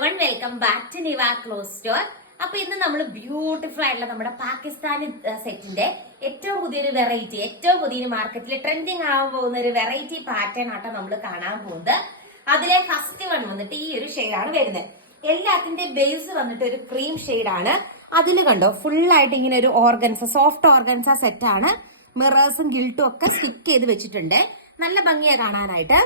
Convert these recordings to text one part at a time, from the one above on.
One welcome back to Niva clothes store അപ്പൊ ഇന്ന് നമ്മൾ ബ്യൂട്ടിഫുൾ ആയിട്ടുള്ള നമ്മുടെ പാകിസ്ഥാനി സെറ്റിന്റെ ഏറ്റവും പുതിയൊരു വെറൈറ്റി ഏറ്റവും പുതിയൊരു മാർക്കറ്റിൽ ട്രെൻഡിങ് ആവാൻ പോകുന്ന ഒരു വെറൈറ്റി പാറ്റേൺ ആട്ടോ നമ്മൾ കാണാൻ പോകുന്നത്. അതിലെ ഫസ്റ്റ് വൺ വന്നിട്ട് ഈ ഒരു ഷെയ്ഡാണ് വരുന്നത്. എല്ലാത്തിന്റെ ബേസ് വന്നിട്ട് ഒരു ക്രീം ഷെയ്ഡാണ് അതിൽ കണ്ടോ ഫുൾ ആയിട്ട് ഇങ്ങനെ ഒരു ഓർഗൻസ സോഫ്റ്റ് ഓർഗൻസ ആണ്. മിറേഴ്സും ഗിൽട്ടും ഒക്കെ സ്റ്റിക്ക് ചെയ്ത് വെച്ചിട്ടുണ്ട്. നല്ല ഭംഗിയാണ് കാണാനായിട്ട്.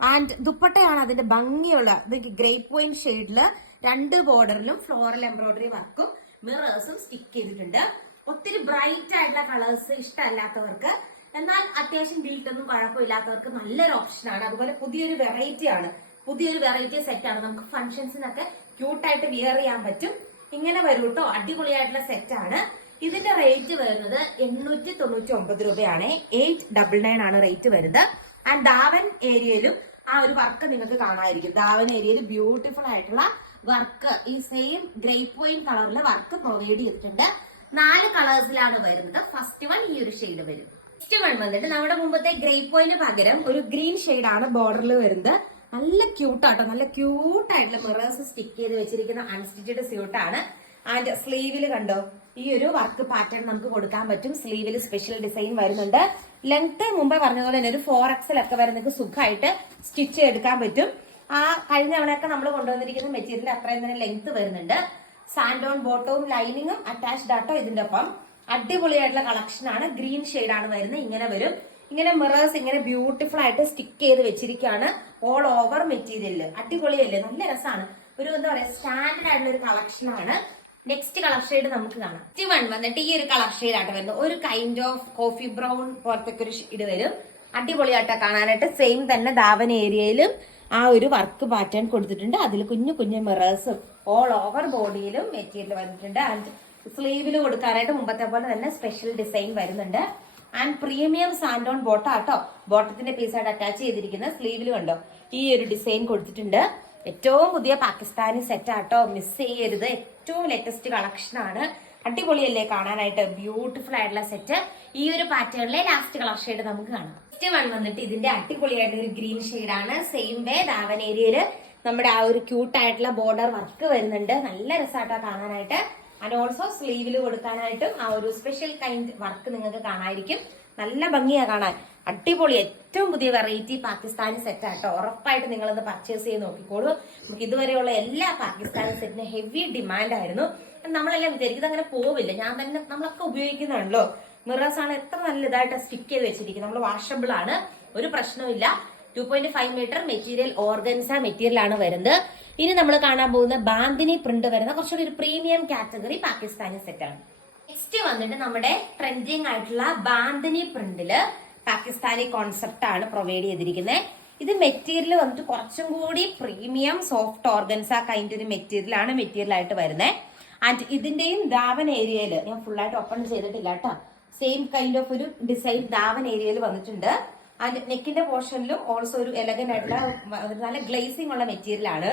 ആൻഡ് ദുപ്പട്ടയാണ് അതിന്റെ ഭംഗിയുള്ള ഗ്രേപ്പ് വൈൻ ഷെയ്ഡിൽ രണ്ട് ബോർഡറിലും ഫ്ലോറൽ എംബ്രോയിഡറി വർക്കും മിറേഴ്സും സ്റ്റിക്ക് ചെയ്തിട്ടുണ്ട്. ഒത്തിരി ബ്രൈറ്റ് ആയിട്ടുള്ള കളേഴ്സ് ഇഷ്ടമല്ലാത്തവർക്ക് എന്നാൽ അത്യാവശ്യം വീട്ടൊന്നും കുഴപ്പമില്ലാത്തവർക്ക് നല്ലൊരു ഓപ്ഷനാണ് അതുപോലെ പുതിയൊരു വെറൈറ്റി ആണ്. പുതിയൊരു വെറൈറ്റി ആണ്. നമുക്ക് ഫംഗ്ഷൻസിനൊക്കെ ക്യൂട്ടായിട്ട് വിയർ ചെയ്യാൻ പറ്റും. ഇങ്ങനെ വരും കേട്ടോ അടിപൊളിയായിട്ടുള്ള ആണ്. ഇതിന്റെ റേറ്റ് വരുന്നത് എണ്ണൂറ്റി തൊണ്ണൂറ്റി ഒമ്പത് രൂപയാണ്. എയ്റ്റ് ഡബിൾ നയൻ ആണ് റേറ്റ് വരുന്നത്. ആൻഡ് ദാവൻ ഏരിയയിലും ആ ഒരു വർക്ക് നിങ്ങൾക്ക് കാണാമായിരിക്കും. ദാവൻ ഏരിയയിൽ ബ്യൂട്ടിഫുൾ ആയിട്ടുള്ള വർക്ക് ഈ സെയിം ഗ്രേപ്പ് വൈൻ കളറിൽ വർക്ക് പ്രൊവൈഡ് ചെയ്തിട്ടുണ്ട്. നാല് കളേഴ്സിലാണ് വരുന്നത്. ഫസ്റ്റ് വൺ ഈ ഒരു ഷെയ്ഡ് വരും. നെക്സ്റ്റ് വൺ വന്നിട്ട് നമ്മുടെ മുമ്പത്തെ ഗ്രേപ്പ് വൈന് പകരം ഒരു ഗ്രീൻ ആണ് ബോർഡറിൽ വരുന്നത്. നല്ല ക്യൂട്ടാട്ടോ നല്ല ക്യൂട്ടായിട്ടുള്ള മിറേഴ്സ് സ്റ്റിക്ക് ചെയ്ത് വെച്ചിരിക്കുന്ന അൺസ്റ്റിച്ചഡ് സ്യൂട്ടാണ് ആൻഡ് സ്ലീവിൽ കണ്ടോ? ഈ ഒരു വർക്ക് പാറ്റേൺ നമുക്ക് കൊടുക്കാൻ പറ്റും. സ്ലീവിൽ സ്പെഷ്യൽ ഡിസൈൻ വരുന്നുണ്ട്. ലെങ്ത് മുമ്പേ പറഞ്ഞതുപോലെ തന്നെ ഒരു ഫോർ എക്സൽ ഒക്കെ വരെ നിങ്ങൾക്ക് സുഖമായിട്ട് സ്റ്റിച്ച് എടുക്കാൻ പറ്റും. ആ കഴിഞ്ഞ തവണയൊക്കെ നമ്മൾ കൊണ്ടുവന്നിരിക്കുന്ന മെറ്റീരിയൽ അത്രയും തന്നെ ലെങ്ത് വരുന്നുണ്ട്. സാൻഡോൺ ബോട്ടവും ലൈനിങ്ങും അറ്റാച്ച്ഡ് ആട്ടോ ഇതിന്റെ ഒപ്പം. അടിപൊളിയായിട്ടുള്ള കളക്ഷൻ ആണ്. ഗ്രീൻ ആണ് വരുന്നത്. ഇങ്ങനെ വരും. ഇങ്ങനെ മിറേഴ്സ് ഇങ്ങനെ ബ്യൂട്ടിഫുൾ ആയിട്ട് സ്റ്റിക്ക് ചെയ്ത് വെച്ചിരിക്കുകയാണ് ഓൾ ഓവർ മെറ്റീരിയലിൽ അടിപൊളിയല്ലേ? നല്ല രസമാണ് ഒരു എന്താ പറയാ സ്റ്റാൻഡേർഡ് ആയിട്ടുള്ള ഒരു കളക്ഷനാണ് നെക്സ്റ്റ് കളർ ഷെയ്ഡ് നമുക്ക് കാണാം. വൺ വന്നിട്ട് ഈ ഒരു കളർ ഷെയ്ഡ് ആയിട്ട് വരുന്നത് ഒരു കൈൻഡ് ഓഫ് കോഫി ബ്രൗൺ പോലത്തെ ഒരു ഷെയ്ഡ് വരും. അടിപൊളിയായിട്ട് കാണാനായിട്ട്. സെയിം തന്നെ ദാവൻ ഏരിയയിലും ആ ഒരു വർക്ക് പാറ്റേൺ കൊടുത്തിട്ടുണ്ട്. അതിൽ കുഞ്ഞു കുഞ്ഞു മിറേഴ്സും ഓൾ ഓവർ ബോഡിയിലും മെറ്റീരിയൽ വന്നിട്ടുണ്ട്. ആൻഡ് സ്ലീവിൽ കൊടുക്കാനായിട്ട് മുമ്പത്തെ പോലെ തന്നെ സ്പെഷ്യൽ ഡിസൈൻ വരുന്നുണ്ട്. ആൻഡ് പ്രീമിയം സാൻഡോൺ ബോട്ട കേട്ടോ ബോട്ടത്തിന്റെ പീസായിട്ട് അറ്റാച്ച് ചെയ്തിരിക്കുന്ന സ്ലീവിൽ കണ്ടോ? ഈ ഒരു ഡിസൈൻ കൊടുത്തിട്ടുണ്ട്. ഏറ്റവും പുതിയ പാകിസ്ഥാനി സെറ്റ് ആട്ടോ. മിസ് ചെയ്യരുത്. ഏറ്റവും ലേറ്റസ്റ്റ് കളക്ഷൻ ആണ്. അടിപൊളിയല്ലേ കാണാനായിട്ട്? ബ്യൂട്ടിഫുൾ ആയിട്ടുള്ള സെറ്റ് ഈ ഒരു പാറ്റേണിലെ ലാസ്റ്റ് കളർ ഷെയ്ഡ് നമുക്ക് കാണാം. ഫസ്റ്റ് വൺ വന്നിട്ട് ഇതിന്റെ അടിപൊളിയായിട്ടുള്ള ഒരു ഗ്രീൻ ആണ്. സെയിം വേ ദാവൻ ഏരിയയിൽ നമ്മുടെ ആ ഒരു ക്യൂട്ട് ആയിട്ടുള്ള ബോർഡർ വർക്ക് വരുന്നുണ്ട്. നല്ല രസമായിട്ടാ കാണാനായിട്ട്. ആൻഡ് ഓൾസോ സ്ലീവിൽ കൊടുക്കാനായിട്ടും ആ ഒരു സ്പെഷ്യൽ കൈൻഡ് വർക്ക് നിങ്ങൾക്ക് കാണാതിരിക്കും നല്ല ഭംഗിയാ കാണാൻ. അടിപൊളി. ഏറ്റവും പുതിയ വെറൈറ്റി പാകിസ്ഥാനി സെറ്റ് ആട്ടോ ഉറപ്പായിട്ട് നിങ്ങളത് പർച്ചേസ് ചെയ്ത് നോക്കിക്കോളൂ. നമുക്ക് ഇതുവരെയുള്ള എല്ലാ പാകിസ്ഥാനി സെറ്റിന് ഹെവി ഡിമാൻഡ് ആയിരുന്നു. നമ്മളെല്ലാം വിചാരിക്കും അങ്ങനെ പോവില്ല. ഞാൻ തന്നെ നമ്മളൊക്കെ ഉപയോഗിക്കുന്നുണ്ടല്ലോ മിറേഴ്സ് ആണ് എത്ര നല്ല ഇതായിട്ട് സ്റ്റിക്ക് ചെയ്ത് വെച്ചിരിക്കുന്നത്. നമ്മൾ വാഷബിൾ ആണ്. ഒരു പ്രശ്നവുമില്ല two point five meter material organza material ആണ് വരുന്നത്. ഇനി നമ്മൾ കാണാൻ പോകുന്ന ബാന്തിനി പ്രിന്റ് വരുന്ന കുറച്ചുകൂടി ഒരു പ്രീമിയം കാറ്റഗറി പാകിസ്ഥാനി സെറ്റാണ് നെക്സ്റ്റ് വന്നിട്ട് നമ്മുടെ ട്രെൻഡിങ് ആയിട്ടുള്ള ബാന്തിനി പ്രിന്റിൽ പാകിസ്ഥാനി കോൺസെപ്റ്റ് ആണ് പ്രൊവൈഡ് ചെയ്തിരിക്കുന്നത് ഇത് മെറ്റീരിയൽ വന്നിട്ട് കുറച്ചും കൂടി പ്രീമിയം സോഫ്റ്റ് ഓർഗൻസ കൈൻഡ് ഒരു മെറ്റീരിയൽ ആണ് മെറ്റീരിയൽ ആയിട്ട് വരുന്നത് ആൻഡ് ഇതിന്റെയും ദാവൻ ഏരിയയിൽ ഞാൻ ഫുള്ളായിട്ട് ഓപ്പൺ ചെയ്തിട്ടില്ല കേട്ടോ സെയിം കൈൻഡ് ഓഫ് ഒരു ഡിസൈൻ ദാവൻ ഏരിയയിൽ വന്നിട്ടുണ്ട്. ആൻഡ് നെക്കിന്റെ പോർഷനിലും ഓൾസോ ഒരു എലഗന്റ് ആയിട്ടുള്ള നല്ല ഗ്ലേസിംഗ് ഉള്ള മെറ്റീരിയൽ ആണ്.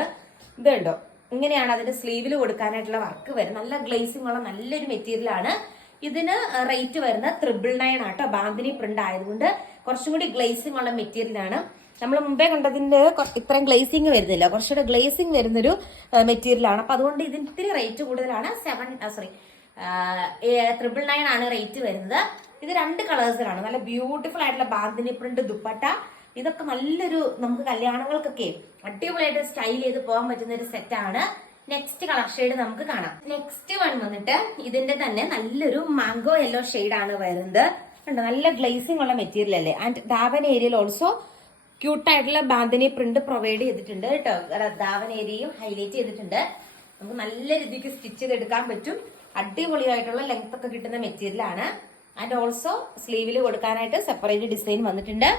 ഇത് കണ്ടോ? ഇങ്ങനെയാണ് അതിന്റെ സ്ലീവിൽ കൊടുക്കാനായിട്ടുള്ള വർക്ക് വരുന്നത് നല്ല ഗ്ലേസിംഗ് ഉള്ള നല്ലൊരു മെറ്റീരിയൽ ആണ്. ഇതിന് റേറ്റ് വരുന്ന ത്രിബിൾ നയൻ ആട്ടോ ബാന്തിനി പ്രിന്റ് ആയതുകൊണ്ട് കുറച്ചും കൂടി ഗ്ലേസിംഗ് ഉള്ള മെറ്റീരിയൽ ആണ്. നമ്മൾ മുമ്പേ കണ്ടതിന്റെ ഇത്രയും ഗ്ലേസിംഗ് വരുന്നില്ല. കുറച്ചുകൂടെ ഗ്ലേസിംഗ് വരുന്നൊരു മെറ്റീരിയൽ ആണ്. അപ്പൊ അതുകൊണ്ട് ഇതിന് ഇത്തിരി റേറ്റ് കൂടുതലാണ്. സെവൻ സോറി ത്രിബിൾ നയൻ ആണ് റേറ്റ് വരുന്നത്. ഇത് രണ്ട് കളേഴ്സിലാണ് നല്ല ബ്യൂട്ടിഫുൾ ആയിട്ടുള്ള ബാന്തിനി പ്രിന്റ് ദുപ്പട്ട. ഇതൊക്കെ നല്ലൊരു നമുക്ക് കല്യാണങ്ങൾക്കൊക്കെ അടിപൊളിയായിട്ട് സ്റ്റൈൽ ചെയ്ത് പോകാൻ പറ്റുന്ന ഒരു സെറ്റാണ് നെക്സ്റ്റ് കളർ ഷെയ്ഡ് നമുക്ക് കാണാം. നെക്സ്റ്റ് വൺ വന്നിട്ട് ഇതിന്റെ തന്നെ നല്ലൊരു മാംഗോ യെല്ലോ ആണ് വരുന്നത്. കണ്ടോ? നല്ല ഗ്ലേസിംഗ് ഉള്ള മെറ്റീരിയൽ അല്ലേ? ആൻഡ് ദാവൻ ഏരിയയിൽ ഓൾസോ ക്യൂട്ടായിട്ടുള്ള ബാന്തിനി പ്രിന്റ് പ്രൊവൈഡ് ചെയ്തിട്ടുണ്ട് കേട്ടോ. ദാവൻ ഏരിയയും ഹൈലൈറ്റ് ചെയ്തിട്ടുണ്ട്. നമുക്ക് നല്ല രീതിക്ക് സ്റ്റിച്ച് ചെയ്തെടുക്കാൻ പറ്റും. അടിപൊളിയായിട്ടുള്ള ലെങ്ത് ഒക്കെ കിട്ടുന്ന മെറ്റീരിയൽ ആണ്. ആൻഡ് ഓൾസോ സ്ലീവിൽ കൊടുക്കാനായിട്ട് സെപ്പറേറ്റ് ഡിസൈൻ വന്നിട്ടുണ്ട്.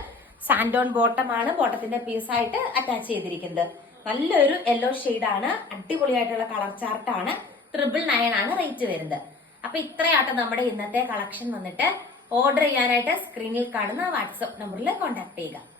സാൻഡോൺ ബോട്ടം ആണ് ബോട്ടത്തിന്റെ പീസായിട്ട് അറ്റാച്ച് ചെയ്തിരിക്കുന്നത്. നല്ലൊരു യെല്ലോ ആണ്. അടിപൊളിയായിട്ടുള്ള കളർ ചാർട്ട് ആണ്. ട്രിപ്പിൾ നയൻ ആണ് റേറ്റ് വരുന്നത്. അപ്പൊ ഇത്രയാട്ടോ നമ്മുടെ ഇന്നത്തെ കളക്ഷൻ വന്നിട്ട്. ഓർഡർ ചെയ്യാനായിട്ട് സ്ക്രീനിൽ കാണുന്ന വാട്സപ്പ് നമ്പറിൽ കോൺടാക്ട് ചെയ്യുക.